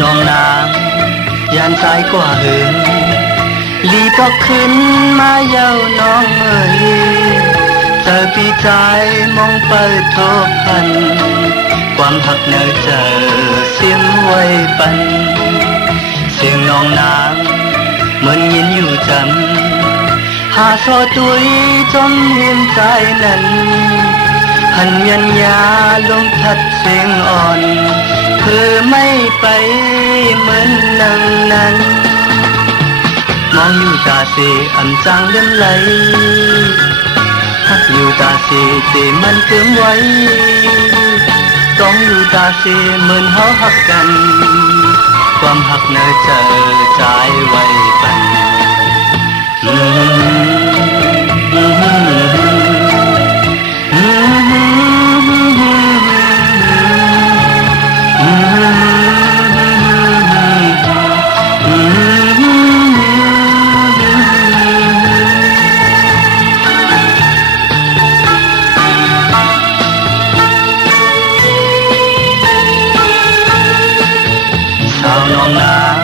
น้องนางยานสายกว่าหึงลีปอกขึ้นมาเย้าน้องเอ๋ยเจอปีใจมองเปิดทบพันความหักเนอเจอเสียงไว้ปันเสียงน้องนางเหมือนยินอยู่จำหาโซตุยจมหิมใจนั้นหันยันยาลงทัดเสียงอ่อนเพื่อไม่ไปเหมือนนางนั้นมองอยู่ตาเสอันจางเลื่อนไหลหักอยู่ตาเสแต่มันเกิมไว้ต้องอยู่ตาเสเหมือนเฮาหักกันความหักเนอเจอใจไว้ปันสาวน้องนาง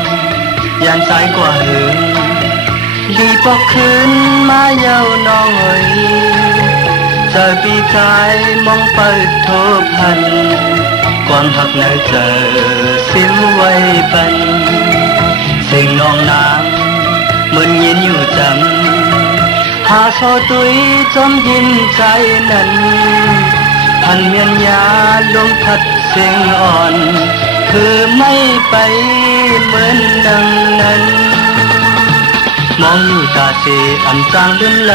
ยานสายกว่าหึงลีปอกขึ้นมาเย้าน้องเอ๋ยเจอปีใจมองเปิดทบพันความหักเนอเจอเสียงไว้ปันเสียงน้องนางเหมือนยินอยู่จำหาโซตุยจมยิ้มใจนั้นพันเมียนยาลงพัดเสียงอ่อนคือไม่ไปเหมือนดังนั้นมองอยู่ตาเสอันจางเลื่อนไหล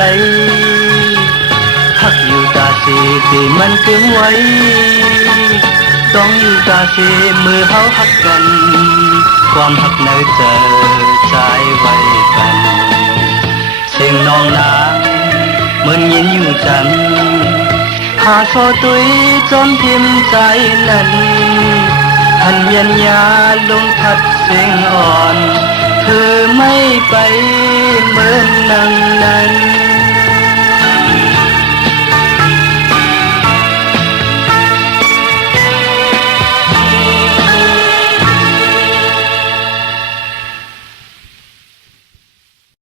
หักอยู่ตาเสที่มันเกิมไว้ต้องอยู่ตาเสมือเฮาหักกันความหักเนอเจอใจไว้กันเสียงน้องนางเหมือนยินอยู่จังหาโซตุยจมพิมใจนั้นหันยันยาลงพัดเสียงอ่อนเธอไม่ไปเหมือนนางนั้น